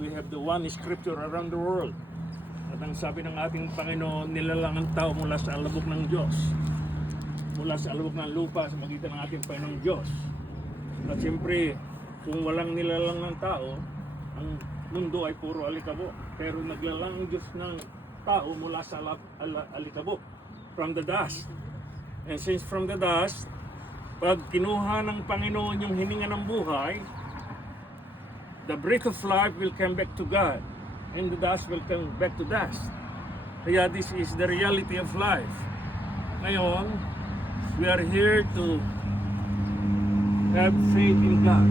We have the one scripture around the world. At ang sabi ng ating Panginoon, nilalang ang tao mula sa alabok ng Diyos. Mula sa alabok ng lupa sa magitan ng ating Panginoong Diyos. At siyempre, kung walang nilalang ng tao, ang mundo ay puro alikabok. Pero naglalang ang Diyos ng tao mula sa alikabok. From the dust. And since from the dust, pag kinuha ng Panginoon yung hininga ng buhay, the breath of life will come back to God, and the dust will come back to dust. Kaya this is the reality of life. Ngayon, we are here to have faith in God.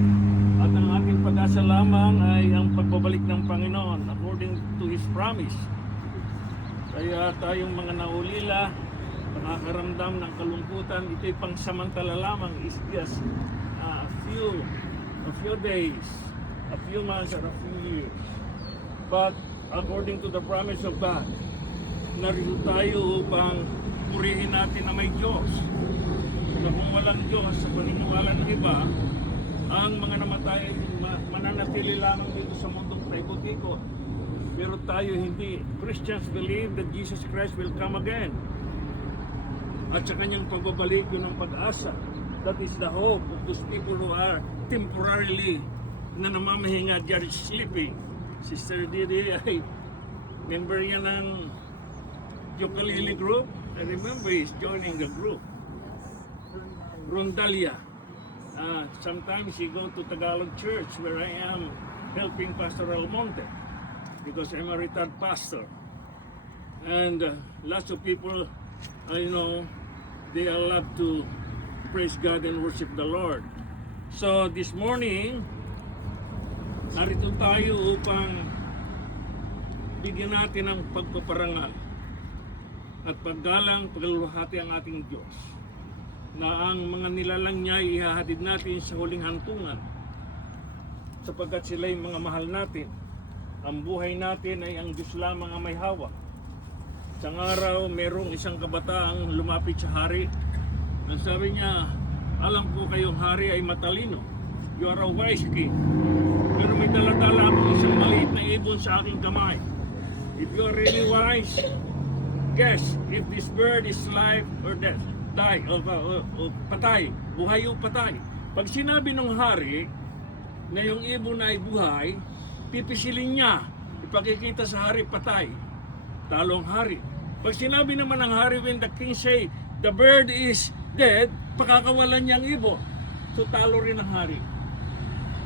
At ang ating pag-asa lamang ay ang pagbabalik ng Panginoon according to His promise. Kaya tayong mga naulila, nakakaramdam ng kalungkutan, ito'y pangsamantala lamang, is just a few days, a few months, or a few years. But according to the promise of God, narito tayo upang purihin natin na may Diyos. Na kung walang Diyos sa paniniwala ng iba, ang mga namatay ay mananatili lamang dito sa mundong paikot-ikot. Pero tayo hindi. Christians believe that Jesus Christ will come again. At sa kanyang pagbabalik, yun ang pag-asa. That is the hope of those people who are temporarily na namamahinga, they are sleeping. Sister Didi ay member niya ng ukulele group. I remember he's joining the group. Rondalia. Sometimes he go to Tagalog Church where I am helping Pastor Almonte because I'm a retired pastor. And lots of people, I know, they all love to praise God and worship the Lord. So this morning, narito tayo upang bigyan natin ng pagpaparangal at paggalang pagluhati ang ating Diyos na ang mga nilalang niya ihahatid natin sa huling hantungan sapagkat sila'y mga mahal natin. Ang buhay natin ay ang Diyos lamang ang may hawak. Isang araw, merong isang kabataang lumapit sa hari. Ang sabi niya, alam ko kayong hari ay matalino. You are a wise king. Pero may dala-dala akong isang maliit na ibon sa aking kamay. If you are really wise, guess if this bird is live or death. Die o patay. Buhay o patay. Pag sinabi ng hari na yung ibon ay buhay, pipisilin niya. Ipakikita sa hari patay. Talong hari. Pag sinabi naman ng hari, when the king say, the bird is dead, pakakawalan niya ang ibon. So talo rin ang hari.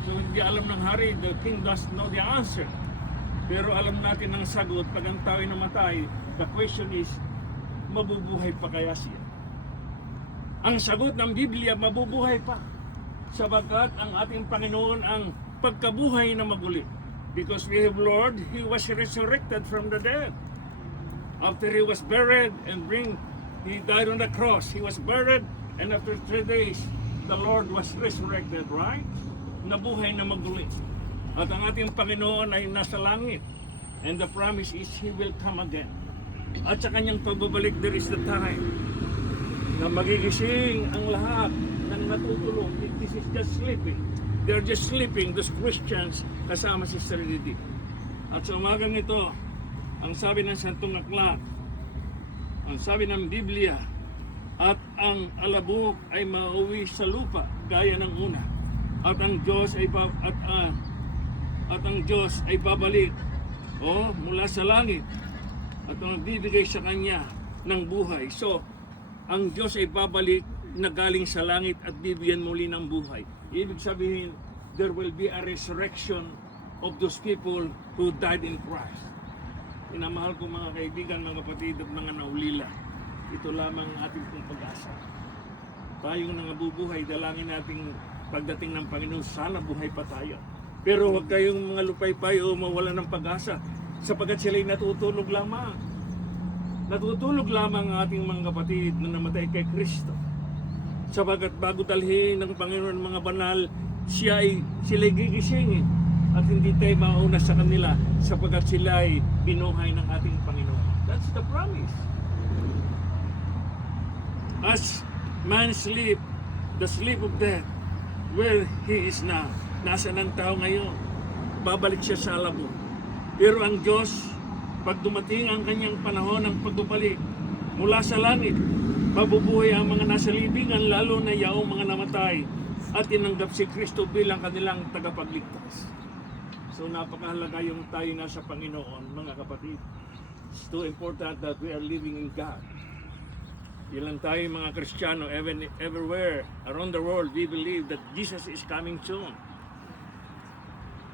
So hindi alam ng hari, the king does know the answer. Pero alam natin ang sagot, pag ang tao ay namatay, the question is, mabubuhay pa kaya siya? Ang sagot ng Biblia, mabubuhay pa. Sabagat ang ating Panginoon ang pagkabuhay na maguli. Because we have Lord, He was resurrected from the dead. After He was buried and He died on the cross. He was buried and after 3 days, the Lord was resurrected, right? Nabuhay na maguli. At ang ating Panginoon ay nasa langit. And the promise is He will come again. At sa kanyang pagbabalik, there is the time na magigising ang lahat ng natutulog. This is just sleeping. They're just sleeping, those Christians, kasama si Sister Didi. At sa umagang ito, ang sabi ng Santong Aklat, ang sabi ng Biblia, at ang alabok ay mauwi sa lupa gaya ng una. At ang Diyos ay babalik mula sa langit at ang bibigay sa kanya ng buhay. So, ang Diyos ay babalik na galing sa langit at bibigyan muli ng buhay. Ibig sabihin, there will be a resurrection of those people who died in Christ. Minamahal ko mga kaibigan, mga kapatid at mga naulila, ito lamang ang ating pong pag-asa. Tayong nangabubuhay, dalangin nating pagdating ng Panginoon, sana buhay pa tayo. Pero huwag kayong mga lupaypay o mawala ng pag-asa sapagkat sila'y natutulog lamang. Natutulog lamang ang ating mga kapatid na namatay kay Kristo. Sapagkat bago dalhin ng Panginoon mga banal, sila'y gigisingin at hindi tayo mauna sa kanila sapagkat sila'y binuhay ng ating Panginoon. That's the promise. As man sleep, the sleep of death, where he is now. Nasaan ang tao ngayon? babalik siya sa labo. Pero ang Diyos, pag dumating ang kanyang panahon ng pagbabalik mula sa langit, mabubuhay ang mga nasa libingan, lalo na yaong mga namatay at tinanggap si Kristo bilang kanilang tagapagligtas. So napakahalaga yung tayo nasa Panginoon, mga kapatid. It's too important that we are living in God. Ilan tayo mga Kristiyano, everywhere around the world, we believe that Jesus is coming soon.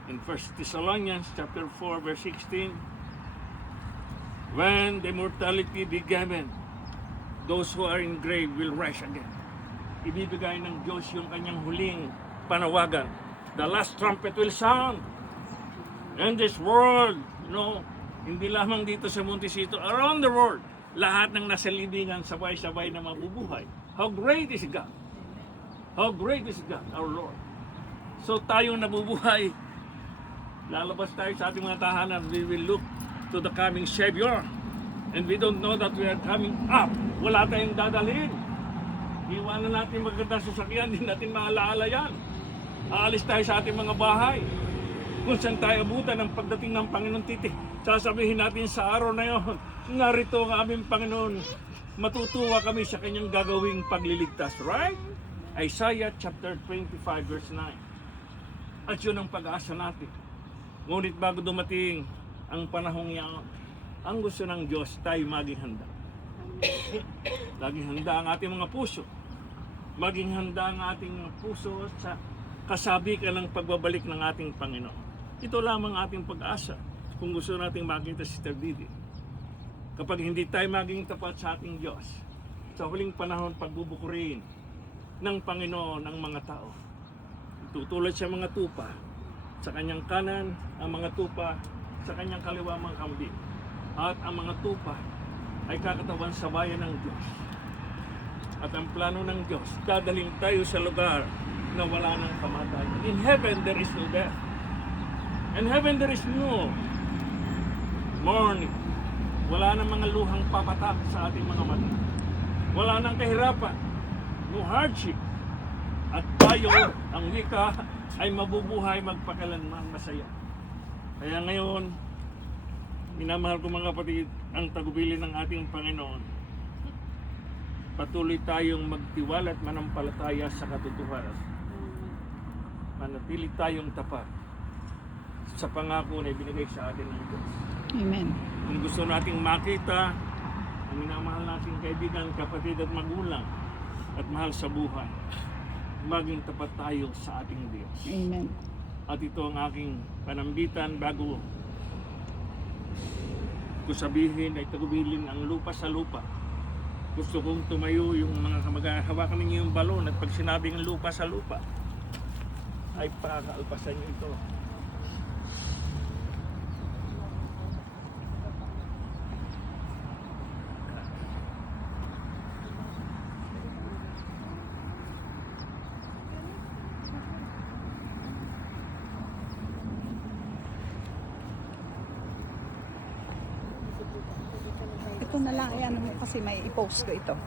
In 1 Thessalonians chapter 4 verse 16, when the immortality be given, those who are in grave will rise again. Ibibigay ng Diyos yung kanyang huling panawagan. The last trumpet will sound. And this world, hindi lamang dito sa Montecito, around the world, lahat ng nasa libingan sabay-sabay na mabubuhay. How great is God? How great is God, our Lord? So tayong nabubuhay, lalabas tayo sa ating mga tahanan, we will look to the coming Savior. And we don't know that we are coming up. Wala tayong dadalhin. Iwanan natin magandang sasakyan, hindi natin maalaala yan. Aalis tayo sa ating mga bahay. Kung saan tayo abutan ng pagdating ng Panginoon Titi, sasabihin natin sa araw na yon, narito ang aming Panginoon. Matutuwa kami sa kanyang gagawing pagliligtas. Right? Isaiah chapter 25 verse 9. At yun ang pag-asa natin. Ngunit bago dumating ang panahong yan, ang gusto ng Diyos, tayo maging handa. Laging handa ang ating mga puso. Maging handa ang ating mga puso sa kasabikan ng pagbabalik ng ating Panginoon. Ito lamang ating pag-asa kung gusto nating makita si Sister Didi. Kapag hindi tayo maging tapat sa ating Diyos, sa huling panahon pagbubukurin ng Panginoon ang mga tao. Tutulad sa mga tupa, sa kanyang kanan ang mga tupa, sa kanyang kaliwa mga kambing. At ang mga tupa ay kakatawan sa bayan ng Diyos. At ang plano ng Diyos, dadaling tayo sa lugar na wala ng kamatayan. In heaven, there is no death. In heaven, there is no mourning. Wala nang mga luhang papatak sa ating mga mata. Wala nang kahirapan. No hardship. At tayo, ang wika, ay mabubuhay magpakailanman masaya. Kaya ngayon, minamahal ko mga kapatid, ang tagubilin ng ating Panginoon. Patuloy tayong magtiwala at manampalataya sa katotohanan. Manatili tayong tapat sa pangako na ibinigay sa atin ng Diyos. Amen. Kung gusto nating makita ang minamahal nating kaibigan, kapatid at magulang at mahal sa buhay, maging tapat tayo sa ating Diyos. Amen. At ito ang aking panambitan bago ko sabihin ay tagubilin ang lupa sa lupa. Gusto kong tumayo yung mga kamag-hawakan ninyo yung balon at pag sinabing lupa sa lupa ay pakaalpasan nyo ito. Ito na lang, ayan mo kasi may i-post ko ito.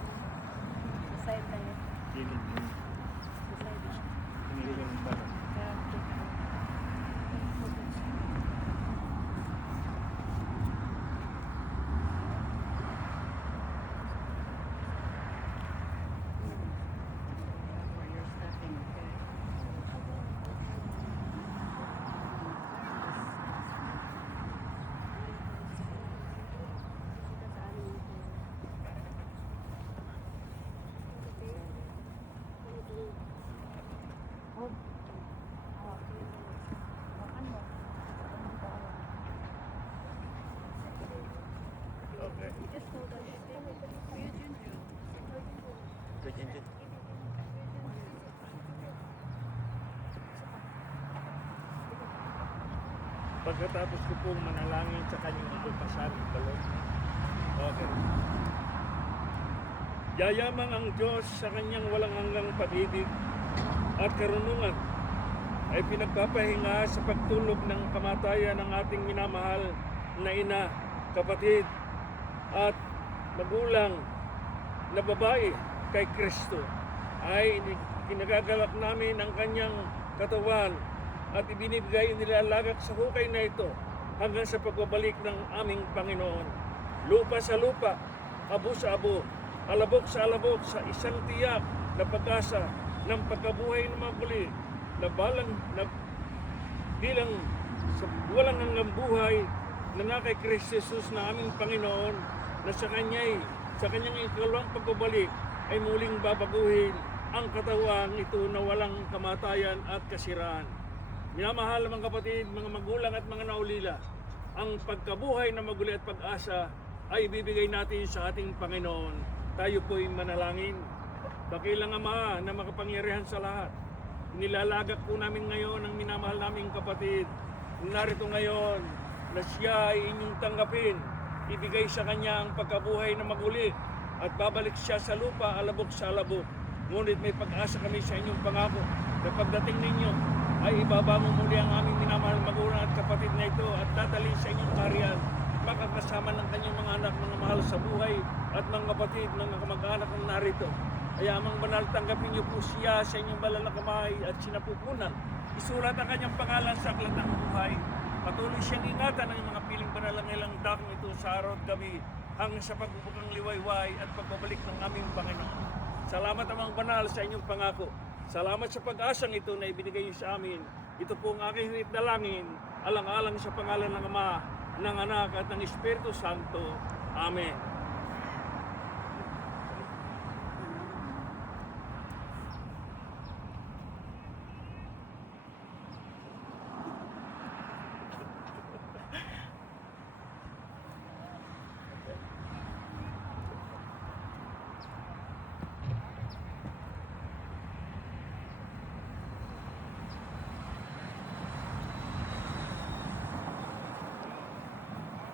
Pagkatapos ko pong manalangin sa kanyang ipagpasan ng balon. Okay. Yayamang ang Diyos sa kanyang walang hanggang pag-ibig at karunungan ay pinagpapahinga sa pagtulog ng kamatayan ng ating minamahal na ina, kapatid at magulang na babae kay Kristo. Ay kinagagalak namin ang kanyang katawan at ibinibigay nilalagak sa hukay na ito hanggang sa pagbabalik ng aming Panginoon. Lupa sa lupa, abo sa abo, alabok sa isang tiyak na pag-asa ng pagkabuhay na mabuli na bilang sa walang hanggang buhay na nga kay Kristo Jesus na aming Panginoon, na sa kanyang ikalawang pagbabalik ay muling babaguhin ang katawan ito na walang kamatayan at kasiraan. Minamahal mga kapatid, mga magulang at mga naulila, ang pagkabuhay na maguli at pag-asa ay ibibigay natin sa ating Panginoon. Tayo po'y manalangin. Dakilang Ama na makapangyarihan sa lahat, nilalagak po namin ngayon ang minamahal naming kapatid. Narito ngayon na siya ay inyong tanggapin, ibigay sa kanya ang pagkabuhay na maguli at babalik siya sa lupa, alabok sa alabok. Ngunit may pag-asa kami sa inyong pangako na pagdating ninyo ay ibabangon muli ang aming minamahal magulang at kapatid na ito at dadalhin sa inyong kaharian, makakasama ng kanyang mga anak, mga mahal sa buhay at mga kapatid, mga kamag-anak na narito. Kaya amang banal, tanggapin niyo po siya sa inyong banal na kamay at sinapupunan. Isulat ang kanyang pangalan sa aklat ng buhay. Patuloy siyang ingatan ng mga piling banal ng ilang dakong ito sa araw at gabi hanggang sa pagbubukang liwayway at pagbabalik ng aming Panginoon. Salamat amang banal sa inyong pangako. Salamat sa pag-asang ito na ibinigay niyo sa amin. Ito po ang aking dalangin, alang-alang sa pangalan ng Ama, ng Anak at ng Espiritu Santo. Amen.